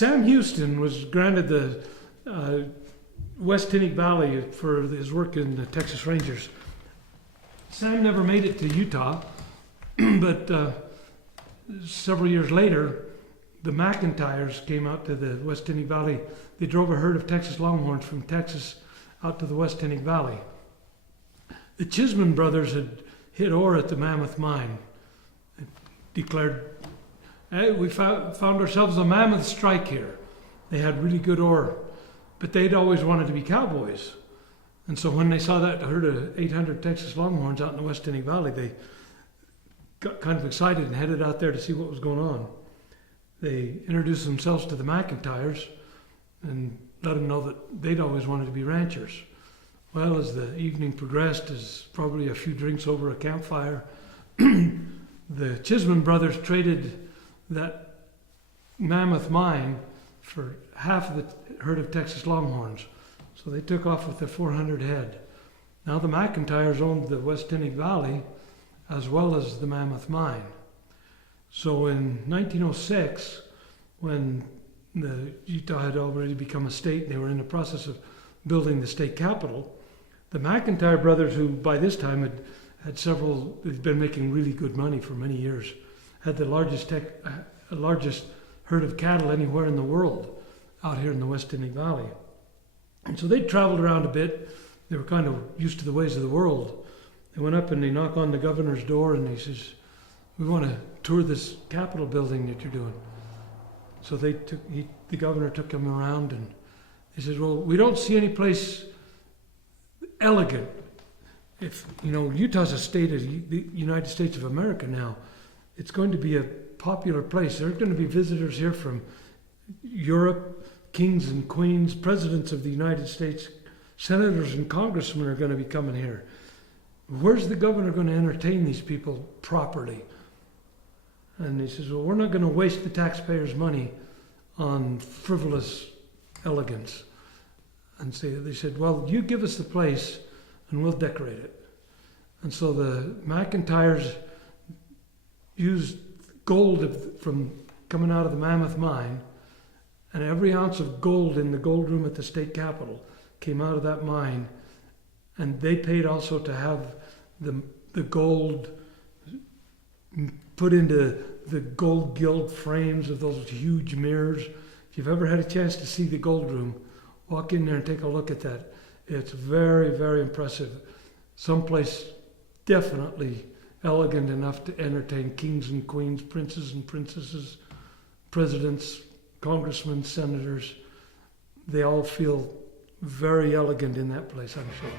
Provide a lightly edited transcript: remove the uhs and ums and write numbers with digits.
Sam Houston was granted the West Tinnick Valley for his work in the Texas Rangers. Sam never made it to Utah, but several years later, the McIntyres came out to the West Tinnick Valley. They drove a herd of Texas Longhorns from Texas out to the West Tinnick Valley. The Chisholm brothers had hit ore at the Mammoth Mine, declared, "Hey, we found ourselves a mammoth strike here." They had really good ore, but they'd always wanted to be cowboys. And so when they saw that herd of 800 Texas Longhorns out in the West Tinnick Valley, they got kind of excited and headed out there to see what was going on. They introduced themselves to the McIntyres and let them know that they'd always wanted to be ranchers. Well, as the evening progressed, as probably a few drinks over a campfire, the Chisholm brothers traded that Mammoth Mine for half of the herd of Texas Longhorns. So they took off with their 400 head. Now the McIntyres owned the West Tinnick Valley as well as the Mammoth Mine. So in 1906, when Utah had already become a state and they were in the process of building the state capital, the McIntyre brothers, who by this time had been making really good money for many years, had the largest herd of cattle anywhere in the world out here in the West Tinnick Valley. And so they traveled around a bit. They were kind of used to the ways of the world. They went up and they knocked on the governor's door and he says, "We want to tour this Capitol building that you're doing." So the governor took them around and he says, "Well, we don't see any place elegant. If, Utah's a state of the United States of America now, it's going to be a popular place. There are going to be visitors here from Europe, kings and queens, presidents of the United States, senators and congressmen are going to be coming here. Where's the governor going to entertain these people properly?" And he says, "Well, we're not going to waste the taxpayers' money on frivolous elegance." And so they said, "Well, you give us the place and we'll decorate it." And so the McIntyres used gold from coming out of the Mammoth Mine, and every ounce of gold in the gold room at the state capitol came out of that mine, and they paid also to have the gold put into the gold gilt frames of those huge mirrors. If you've ever had a chance to see the gold room, walk in there and take a look at that. It's very, very impressive. Someplace definitely elegant enough to entertain kings and queens, princes and princesses, presidents, congressmen, senators. They all feel very elegant in that place, I'm sure.